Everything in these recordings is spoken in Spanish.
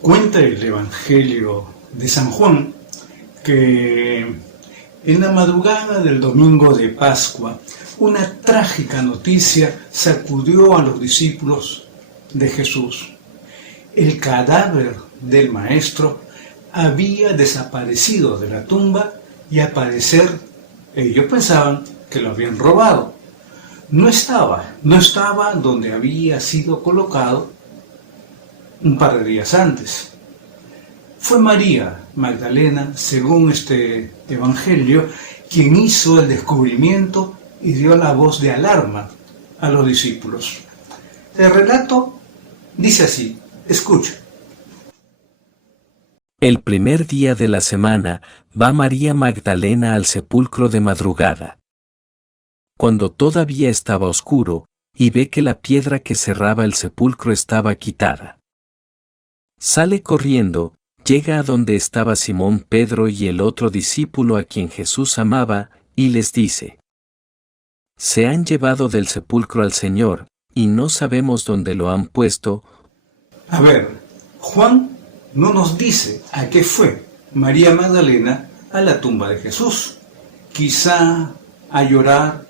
Cuenta el Evangelio de San Juan que en la madrugada del domingo de Pascua, una trágica noticia sacudió a los discípulos de Jesús. El cadáver del maestro había desaparecido de la tumba y al parecer ellos pensaban que lo habían robado. No estaba donde había sido colocado un par de días antes. Fue María Magdalena, según este evangelio, quien hizo el descubrimiento y dio la voz de alarma a los discípulos. El relato dice así, escucha. El primer día de la semana va María Magdalena al sepulcro de madrugada, cuando todavía estaba oscuro, y ve que la piedra que cerraba el sepulcro estaba quitada. Sale corriendo, llega a donde estaba Simón Pedro y el otro discípulo a quien Jesús amaba, y les dice: Se han llevado del sepulcro al Señor, y no sabemos dónde lo han puesto. A ver, Juan no nos dice a qué fue María Magdalena a la tumba de Jesús. Quizá a llorar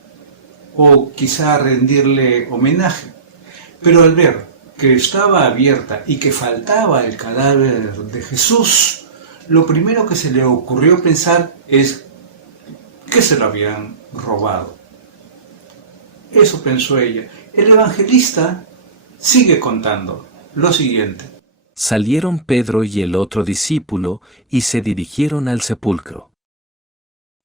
o quizá a rendirle homenaje. Pero al ver que estaba abierta y que faltaba el cadáver de Jesús, lo primero que se le ocurrió pensar es que se lo habían robado. Eso pensó ella. El evangelista sigue contando lo siguiente. Salieron Pedro y el otro discípulo, y se dirigieron al sepulcro.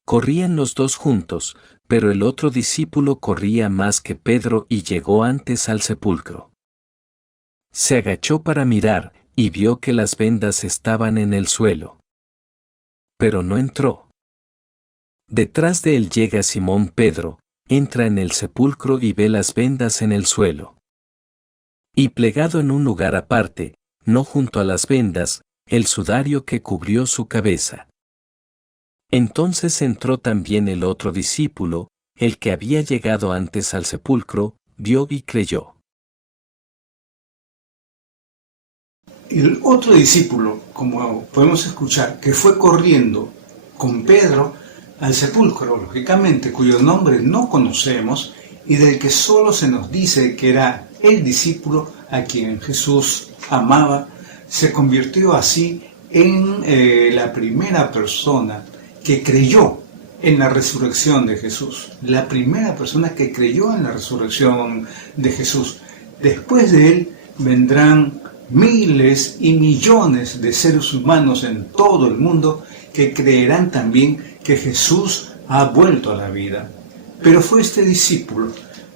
Corrían los dos juntos, pero el otro discípulo corría más que Pedro y llegó antes al sepulcro. Se agachó para mirar, y vio que las vendas estaban en el suelo. Pero no entró. Detrás de él llega Simón Pedro, entra en el sepulcro y ve las vendas en el suelo. Y plegado en un lugar aparte, no junto a las vendas, el sudario que cubrió su cabeza. Entonces entró también el otro discípulo, el que había llegado antes al sepulcro, vio y creyó. El otro discípulo, como podemos escuchar, que fue corriendo con Pedro al sepulcro, lógicamente, cuyo nombre no conocemos y del que solo se nos dice que era el discípulo a quien Jesús amaba, se convirtió así en la primera persona que creyó en la resurrección de Jesús. La primera persona que creyó en la resurrección de Jesús. Después de él vendrán miles y millones de seres humanos en todo el mundo que creerán también que Jesús ha vuelto a la vida. Pero fue este discípulo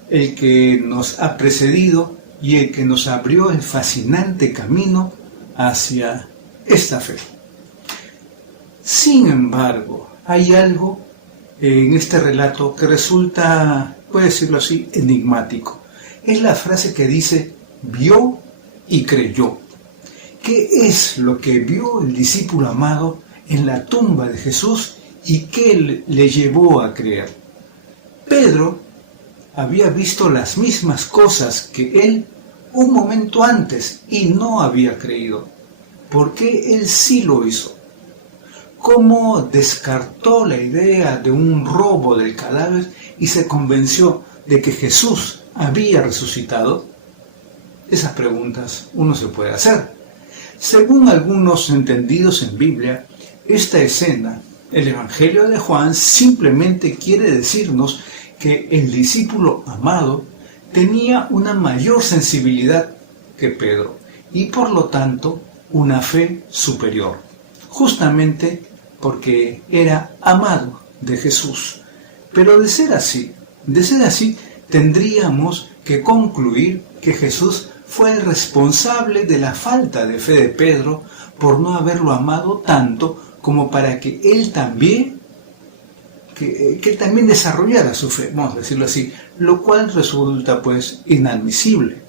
el que nos ha precedido y el que nos abrió el fascinante camino hacia esta fe. Sin embargo, hay algo en este relato que resulta, puede decirlo así, enigmático. Es la frase que dice, vio y creyó. ¿Qué es lo que vio el discípulo amado en la tumba de Jesús y qué le llevó a creer? Pedro había visto las mismas cosas que él un momento antes y no había creído. ¿Por qué él sí lo hizo? ¿Cómo descartó la idea de un robo del cadáver y se convenció de que Jesús había resucitado? Esas preguntas uno se puede hacer. Según algunos entendidos en Biblia, esta escena, el Evangelio de Juan, simplemente quiere decirnos que el discípulo amado tenía una mayor sensibilidad que Pedro y por lo tanto una fe superior, justamente porque era amado de Jesús. Pero de ser así, tendríamos que concluir que Jesús fue el responsable de la falta de fe de Pedro por no haberlo amado tanto como para que él también desarrollara su fe, vamos a decirlo así, lo cual resulta pues inadmisible.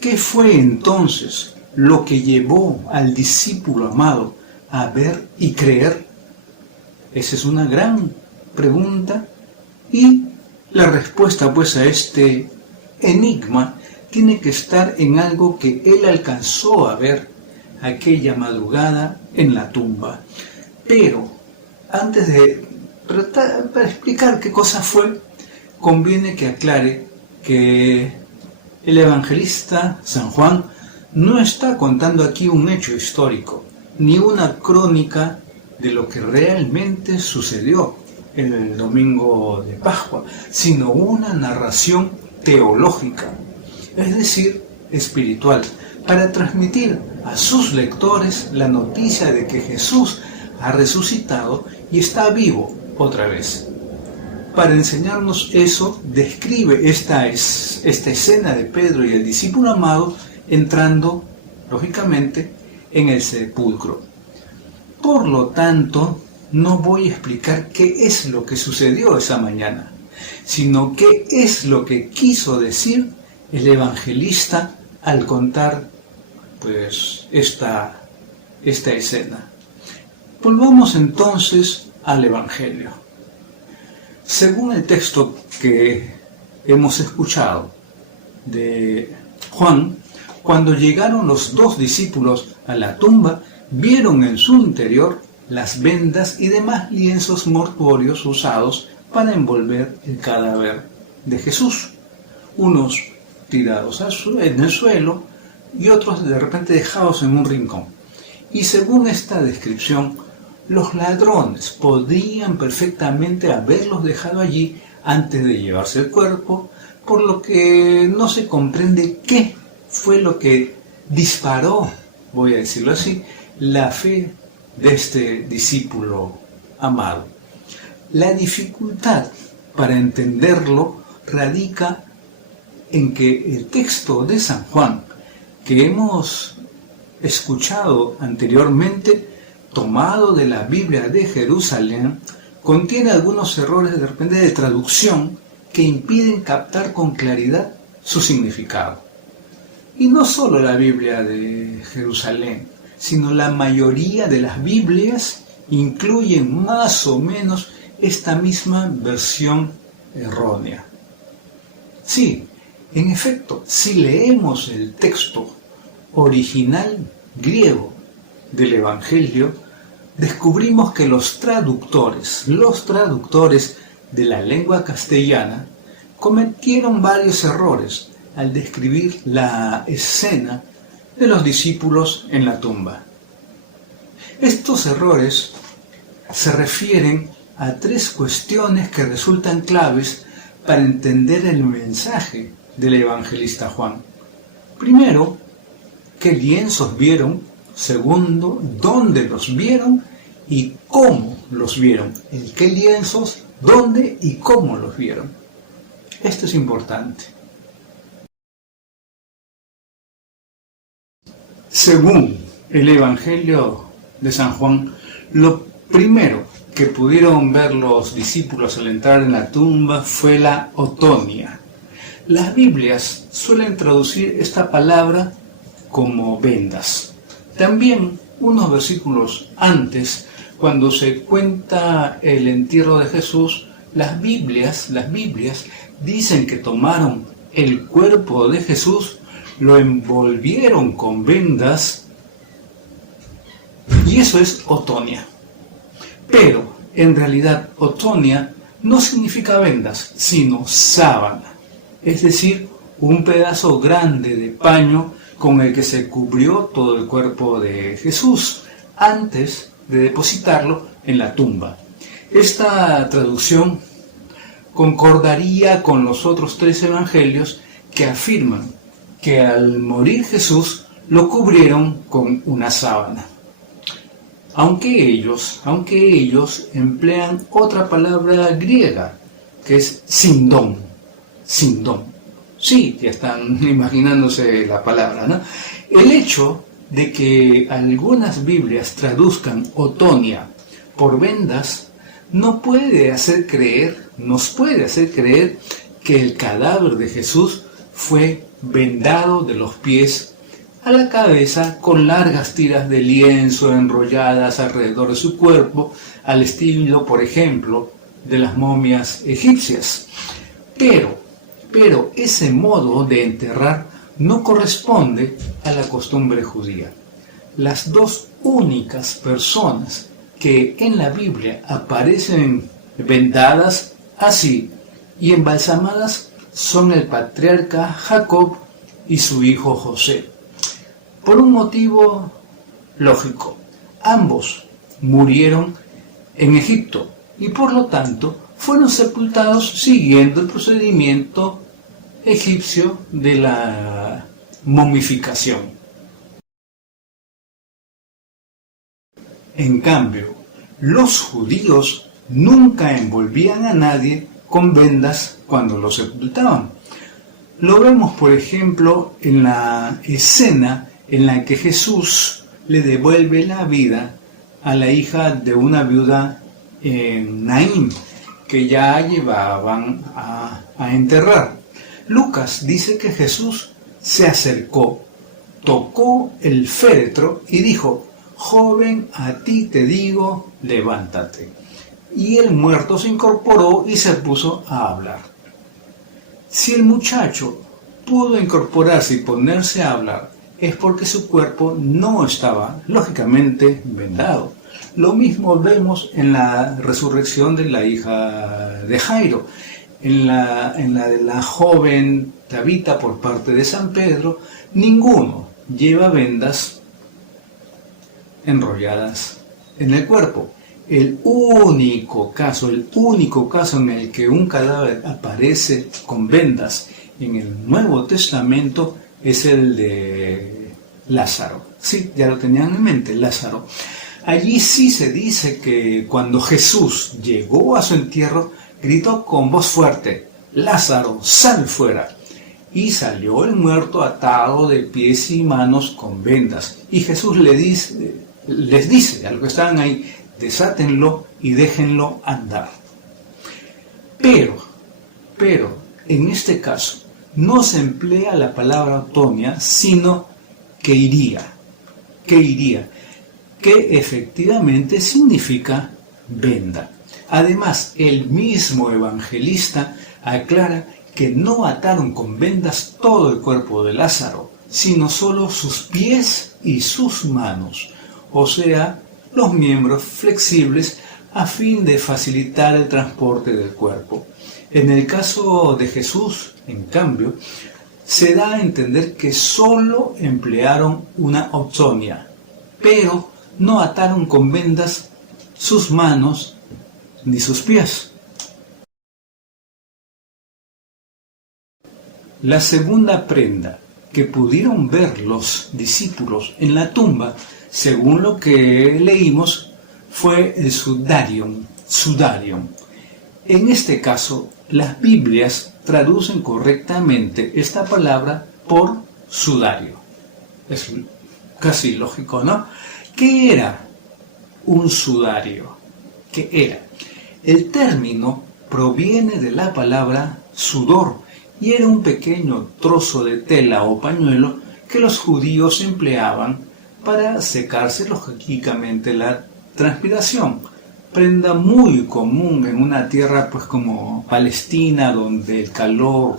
¿Qué fue entonces lo que llevó al discípulo amado a ver y creer? Esa es una gran pregunta y la respuesta pues a este enigma tiene que estar en algo que él alcanzó a ver aquella madrugada en la tumba. Pero antes de para explicar qué cosa fue, conviene que aclare que el evangelista San Juan no está contando aquí un hecho histórico, ni una crónica de lo que realmente sucedió en el domingo de Pascua, sino una narración teológica, es decir, espiritual, para transmitir a sus lectores la noticia de que Jesús ha resucitado y está vivo otra vez. Para enseñarnos eso, describe esta escena de Pedro y el discípulo amado entrando, lógicamente, en el sepulcro. Por lo tanto, no voy a explicar qué es lo que sucedió esa mañana, sino qué es lo que quiso decir el evangelista al contar pues esta escena. Volvamos entonces al Evangelio. Según el texto que hemos escuchado de Juan, cuando llegaron los dos discípulos a la tumba, vieron en su interior las vendas y demás lienzos mortuorios usados para envolver el cadáver de Jesús, unos tirados en el suelo y otros de repente dejados en un rincón. Y según esta descripción, los ladrones podrían perfectamente haberlos dejado allí antes de llevarse el cuerpo, por lo que no se comprende qué fue lo que disparó, voy a decirlo así, la fe de este discípulo amado. La dificultad para entenderlo radica en que el texto de San Juan que hemos escuchado anteriormente, tomado de la Biblia de Jerusalén, contiene algunos errores de repente de traducción que impiden captar con claridad su significado. Y no solo la Biblia de Jerusalén, sino la mayoría de las Biblias incluyen más o menos esta misma versión errónea. Sí, en efecto, si leemos el texto original griego del Evangelio, descubrimos que los traductores de la lengua castellana cometieron varios errores al describir la escena de los discípulos en la tumba. Estos errores se refieren a tres cuestiones que resultan claves para entender el mensaje del evangelista Juan. Primero, ¿qué lienzos vieron? Segundo, ¿dónde los vieron? Y cómo los vieron. El qué lienzos, dónde y cómo los vieron. Esto es importante. Según el Evangelio de San Juan, lo primero que pudieron ver los discípulos al entrar en la tumba fue la otonia. Las Biblias suelen traducir esta palabra como vendas. También unos versículos antes, cuando se cuenta el entierro de Jesús, las Biblias dicen que tomaron el cuerpo de Jesús, lo envolvieron con vendas, y eso es otonia. Pero en realidad otonia no significa vendas, sino sábana, es decir, un pedazo grande de paño con el que se cubrió todo el cuerpo de Jesús antes de depositarlo en la tumba. Esta traducción concordaría con los otros tres evangelios que afirman que al morir Jesús lo cubrieron con una sábana. Aunque ellos emplean otra palabra griega, que es sindón. Sí, ya están imaginándose la palabra, ¿no? El hecho de que algunas Biblias traduzcan otonia por vendas nos puede hacer creer que el cadáver de Jesús fue vendado de los pies a la cabeza con largas tiras de lienzo enrolladas alrededor de su cuerpo, al estilo, por ejemplo, de las momias egipcias. Pero ese modo de enterrar no corresponde a la costumbre judía. Las dos únicas personas que en la Biblia aparecen vendadas así y embalsamadas son el patriarca Jacob y su hijo José. Por un motivo lógico, ambos murieron en Egipto y por lo tanto fueron sepultados siguiendo el procedimiento egipcio de la momificación. En cambio, los judíos nunca envolvían a nadie con vendas cuando lo sepultaban. Lo vemos, por ejemplo, en la escena en la que Jesús le devuelve la vida a la hija de una viuda en Naín, que ya llevaban a enterrar. Lucas dice que Jesús se acercó, tocó el féretro y dijo: «Joven, a ti te digo, levántate». Y el muerto se incorporó y se puso a hablar. Si el muchacho pudo incorporarse y ponerse a hablar, es porque su cuerpo no estaba, lógicamente, vendado. Lo mismo vemos en la resurrección de la hija de Jairo, en la de la joven Tabita por parte de San Pedro. Ninguno lleva vendas enrolladas en el cuerpo. El único caso en el que un cadáver aparece con vendas en el Nuevo Testamento es el de Lázaro. Sí, ya lo tenían en mente, Lázaro. Allí sí se dice que cuando Jesús llegó a su entierro, gritó con voz fuerte: «Lázaro, sal fuera». Y salió el muerto atado de pies y manos con vendas. Y Jesús les dice a los que estaban ahí: «Desátenlo y déjenlo andar». Pero, en este caso, no se emplea la palabra tonia, sino que iría, que efectivamente significa venda. Además, el mismo evangelista aclara que no ataron con vendas todo el cuerpo de Lázaro, sino solo sus pies y sus manos, o sea, los miembros flexibles, a fin de facilitar el transporte del cuerpo. En el caso de Jesús, en cambio, se da a entender que solo emplearon una optonia, pero no ataron con vendas sus manos ni sus pies. La segunda prenda que pudieron ver los discípulos en la tumba, según lo que leímos, fue el sudarium. En este caso, las Biblias traducen correctamente esta palabra por sudario. Es casi lógico, ¿no? ¿Qué era un sudario? ¿Qué era? El término proviene de la palabra sudor y era un pequeño trozo de tela o pañuelo que los judíos empleaban para secarse lógicamente la transpiración. Prenda muy común en una tierra pues como Palestina, donde el calor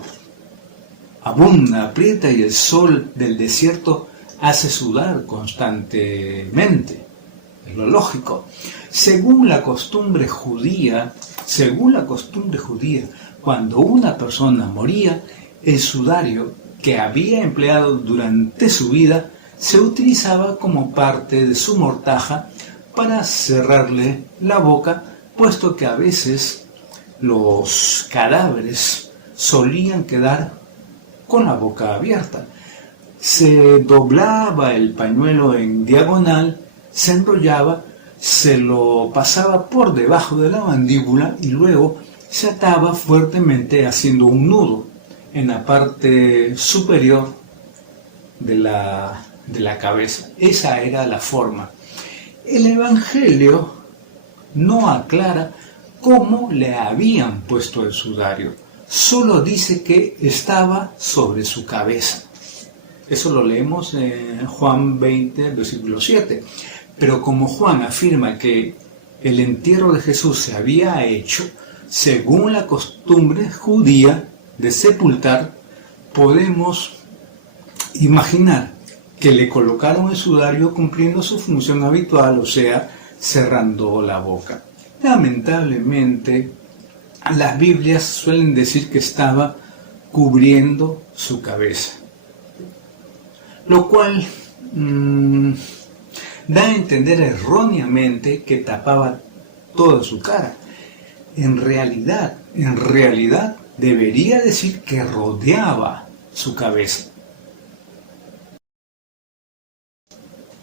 abunda, aprieta y el sol del desierto hace sudar constantemente. Es lo lógico. Según la costumbre judía, cuando una persona moría, el sudario que había empleado durante su vida se utilizaba como parte de su mortaja para cerrarle la boca, puesto que a veces los cadáveres solían quedar con la boca abierta. Se doblaba el pañuelo en diagonal, se enrollaba, se lo pasaba por debajo de la mandíbula y luego se ataba fuertemente haciendo un nudo en la parte superior de la cabeza. Esa era la forma. El Evangelio no aclara cómo le habían puesto el sudario, solo dice que estaba sobre su cabeza. Eso lo leemos en Juan 20, versículo 7. Pero como Juan afirma que el entierro de Jesús se había hecho según la costumbre judía de sepultar, podemos imaginar que le colocaron el sudario cumpliendo su función habitual, o sea, cerrando la boca. Lamentablemente, las Biblias suelen decir que estaba cubriendo su cabeza, lo cual da a entender erróneamente que tapaba toda su cara. En realidad, debería decir que rodeaba su cabeza.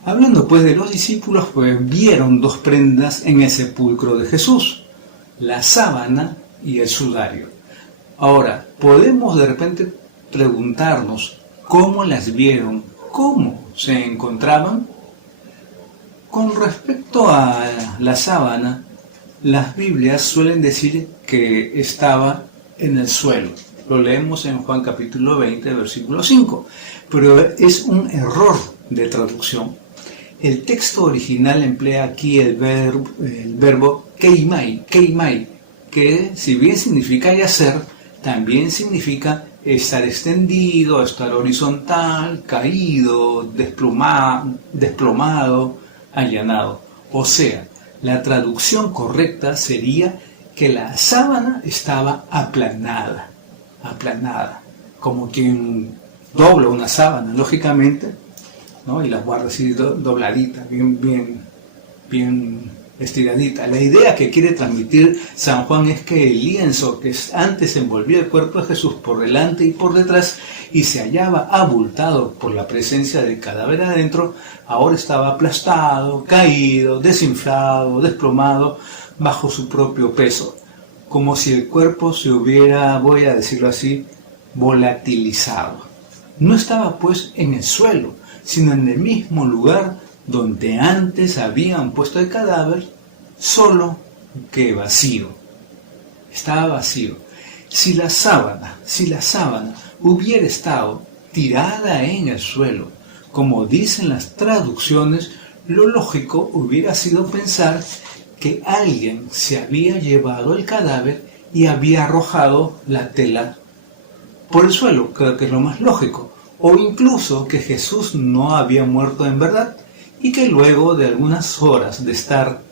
Hablando pues de los discípulos, pues vieron dos prendas en el sepulcro de Jesús: la sábana y el sudario. Ahora, podemos de repente preguntarnos cómo las vieron, cómo se encontraban. Con respecto a la sábana, las Biblias suelen decir que estaba en el suelo. Lo leemos en Juan capítulo 20, versículo 5. Pero es un error de traducción. El texto original emplea aquí el verbo keimai, que si bien significa yacer, también significa estar extendido, estar horizontal, caído, desplomado, allanado. O sea, la traducción correcta sería que la sábana estaba aplanada, como quien dobla una sábana, lógicamente, ¿no? Y la guarda así dobladita, bien estiradita. La idea que quiere transmitir San Juan es que el lienzo que antes envolvía el cuerpo de Jesús por delante y por detrás y se hallaba abultado por la presencia del cadáver adentro, ahora estaba aplastado, caído, desinflado, desplomado bajo su propio peso, como si el cuerpo se hubiera, voy a decirlo así, volatilizado. No estaba pues en el suelo, sino en el mismo lugar donde antes habían puesto el cadáver, solo que vacío. Estaba vacío. Si la sábana hubiera estado tirada en el suelo, como dicen las traducciones, lo lógico hubiera sido pensar que alguien se había llevado el cadáver y había arrojado la tela por el suelo, creo que es lo más lógico, o incluso que Jesús no había muerto en verdad y que luego de algunas horas de estar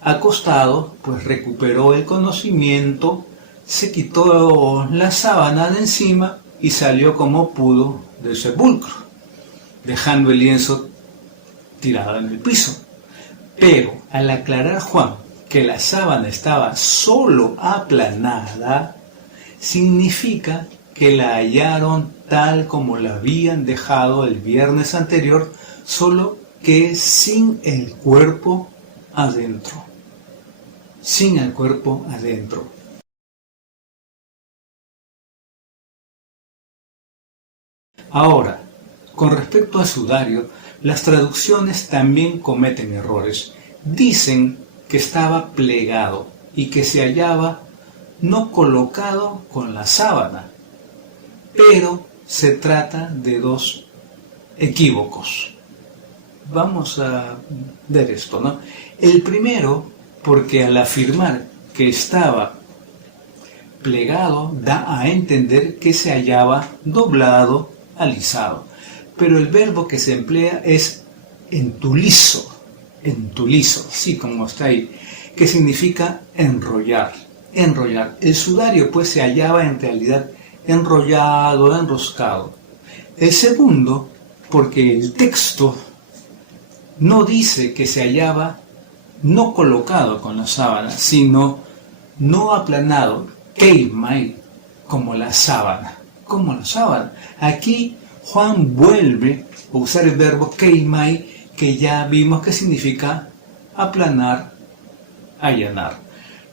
acostado, pues recuperó el conocimiento, se quitó la sábana de encima y salió como pudo del sepulcro, dejando el lienzo tirado en el piso. Pero al aclarar Juan que la sábana estaba solo aplanada, significa que la hallaron tal como la habían dejado el viernes anterior, solo que sin el cuerpo adentro. Sin el cuerpo adentro. Ahora, con respecto al sudario, las traducciones también cometen errores. Dicen que estaba plegado y que se hallaba no colocado con la sábana, pero se trata de dos equívocos. Vamos a ver esto, ¿no? El primero, porque al afirmar que estaba plegado, da a entender que se hallaba doblado, alisado. Pero el verbo que se emplea es entulizo, sí, como está ahí, que significa enrollar. El sudario pues se hallaba en realidad enrollado, enroscado. El segundo, porque el texto no dice que se hallaba no colocado con la sábana, sino no aplanado, keimai, como la sábana. Aquí Juan vuelve a usar el verbo keimai, que ya vimos que significa aplanar, allanar.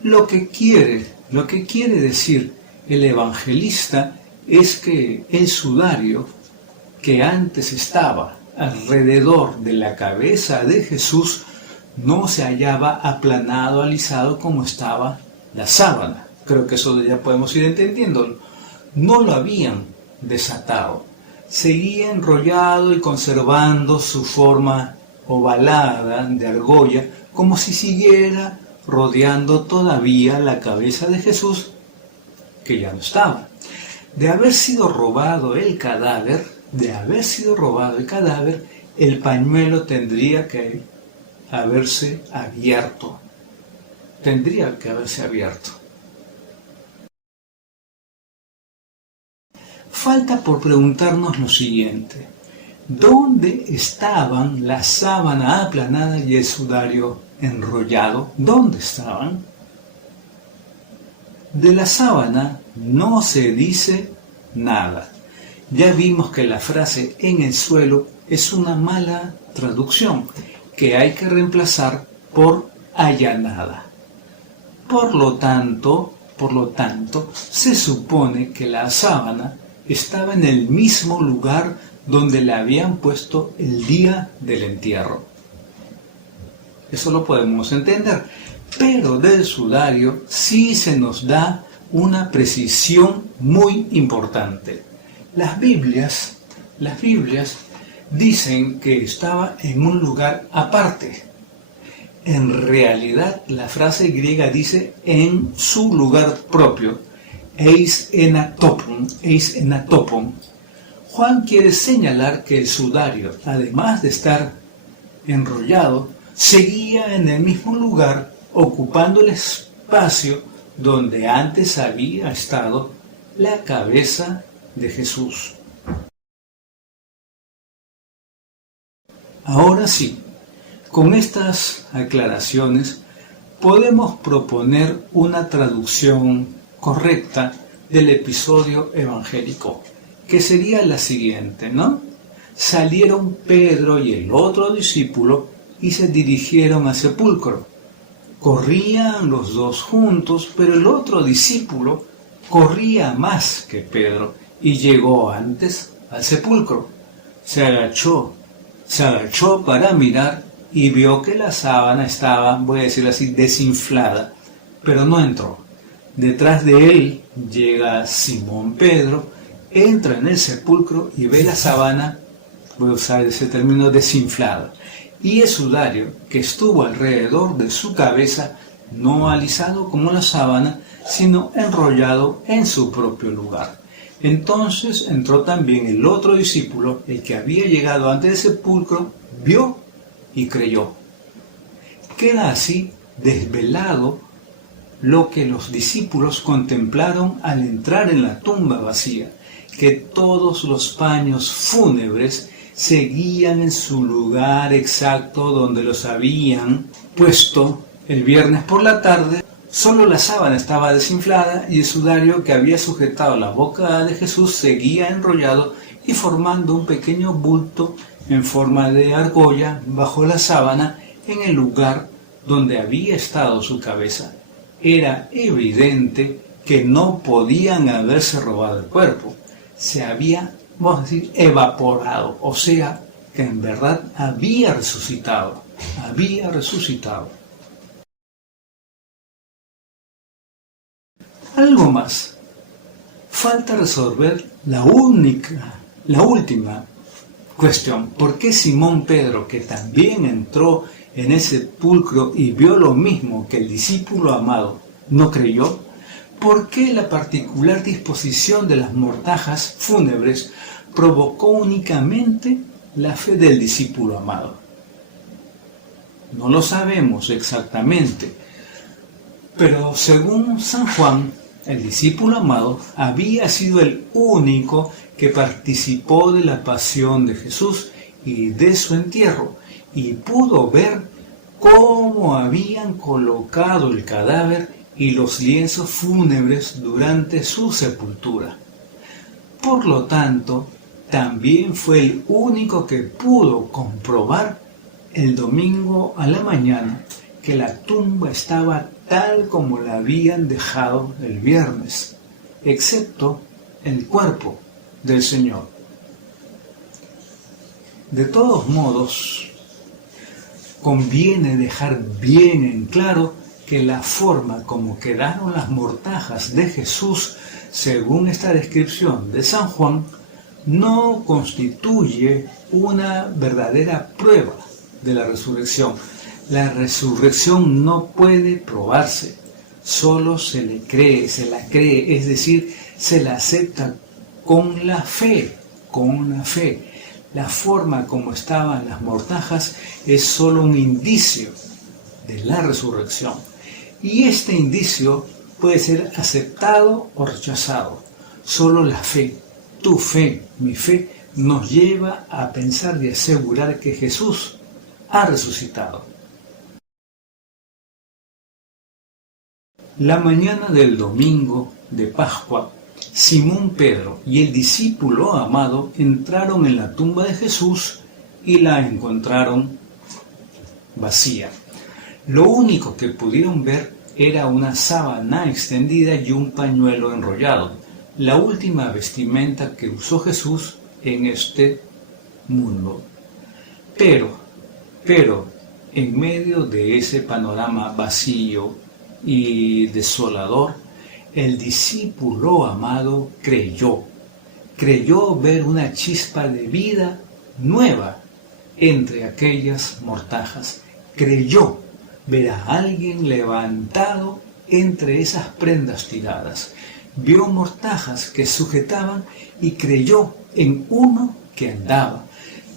Lo que quiere decir el evangelista es que el sudario que antes estaba alrededor de la cabeza de Jesús no se hallaba aplanado, alisado como estaba la sábana. Creo que eso ya podemos ir entendiéndolo. No lo habían desatado. Seguía enrollado y conservando su forma ovalada de argolla, como si siguiera rodeando todavía la cabeza de Jesús, que ya no estaba. De haber sido robado el cadáver, de haber sido robado el cadáver, el pañuelo tendría que haberse abierto. Tendría que haberse abierto. Falta por preguntarnos lo siguiente: ¿dónde estaban la sábana aplanada y el sudario enrollado? ¿Dónde estaban? De la sábana no se dice nada. Ya vimos que la frase "en el suelo" es una mala traducción que hay que reemplazar por allanada. Por lo tanto, se supone que la sábana estaba en el mismo lugar donde la habían puesto el día del entierro. Eso lo podemos entender, pero del sudario sí se nos da una precisión muy importante. Las Biblias dicen que estaba en un lugar aparte. En realidad, la frase griega dice "en su lugar propio", eis enatopon. Juan quiere señalar que el sudario, además de estar enrollado, seguía en el mismo lugar, ocupando el espacio donde antes había estado la cabeza de Jesús. Ahora sí, con estas aclaraciones podemos proponer una traducción correcta del episodio evangélico, que sería la siguiente, ¿no? Salieron Pedro y el otro discípulo y se dirigieron al sepulcro. Corrían los dos juntos, pero el otro discípulo corría más que Pedro y llegó antes al sepulcro. Se agachó para mirar y vio que la sábana estaba, voy a decirlo así, desinflada, pero no entró. Detrás de él llega Simón Pedro, entra en el sepulcro y ve la sábana, voy a usar ese término, desinflada, y el sudario que estuvo alrededor de su cabeza no alisado como la sábana, sino enrollado en su propio lugar. Entonces entró también el otro discípulo, el que había llegado antes del sepulcro, vio y creyó. Queda así desvelado lo que los discípulos contemplaron al entrar en la tumba vacía, que todos los paños fúnebres seguían en su lugar exacto donde los habían puesto el viernes por la tarde. Solo la sábana estaba desinflada y el sudario que había sujetado la boca de Jesús seguía enrollado y formando un pequeño bulto en forma de argolla bajo la sábana en el lugar donde había estado su cabeza. Era evidente que no podían haberse robado el cuerpo. Se había, vamos a decir, evaporado, o sea, que en verdad había resucitado. Algo más. Falta resolver la última cuestión. ¿Por qué Simón Pedro, que también entró en el sepulcro y vio lo mismo que el discípulo amado, no creyó? ¿Por qué la particular disposición de las mortajas fúnebres provocó únicamente la fe del discípulo amado? No lo sabemos exactamente, pero según San Juan, el discípulo amado había sido el único que participó de la pasión de Jesús y de su entierro, y pudo ver cómo habían colocado el cadáver y los lienzos fúnebres durante su sepultura. Por lo tanto, también fue el único que pudo comprobar el domingo a la mañana que la tumba estaba tal como la habían dejado el viernes, excepto el cuerpo del Señor. De todos modos, conviene dejar bien en claro que la forma como quedaron las mortajas de Jesús, según esta descripción de San Juan, no constituye una verdadera prueba de la resurrección. La resurrección no puede probarse, solo se la cree, es decir, se la acepta con la fe, con la fe. La forma como estaban las mortajas es solo un indicio de la resurrección. Y este indicio puede ser aceptado o rechazado. Solo la fe, tu fe, mi fe, nos lleva a pensar y asegurar que Jesús ha resucitado. La mañana del domingo de Pascua, Simón Pedro y el discípulo amado entraron en la tumba de Jesús y la encontraron vacía. Lo único que pudieron ver era una sábana extendida y un pañuelo enrollado, la última vestimenta que usó Jesús en este mundo. Pero, en medio de ese panorama vacío y desolador, el discípulo amado creyó ver una chispa de vida nueva entre aquellas mortajas. Creyó ver a alguien levantado entre esas prendas tiradas. Vio mortajas que sujetaban y creyó en uno que andaba.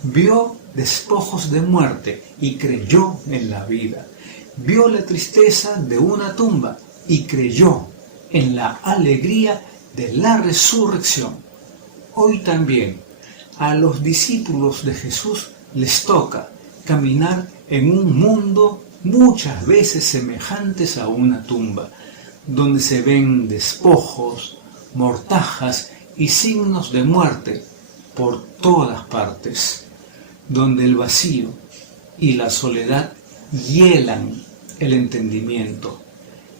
Vio despojos de muerte y creyó en la vida. Vio la tristeza de una tumba y creyó en la alegría de la resurrección. Hoy también a los discípulos de Jesús les toca caminar en un mundo muchas veces semejantes a una tumba, donde se ven despojos, mortajas y signos de muerte por todas partes, donde el vacío y la soledad hielan el entendimiento.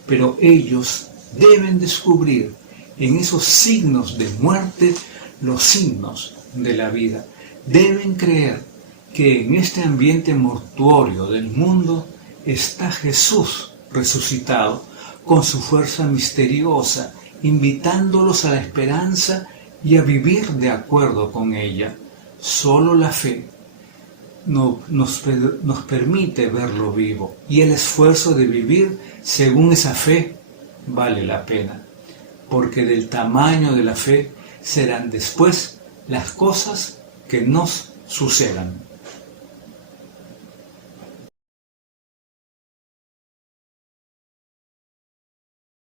Pero ellos deben descubrir en esos signos de muerte los signos de la vida. Deben creer que en este ambiente mortuorio del mundo está Jesús resucitado con su fuerza misteriosa, invitándolos a la esperanza y a vivir de acuerdo con ella. Solo la fe nos permite verlo vivo, y el esfuerzo de vivir según esa fe vale la pena, porque del tamaño de la fe serán después las cosas que nos sucedan.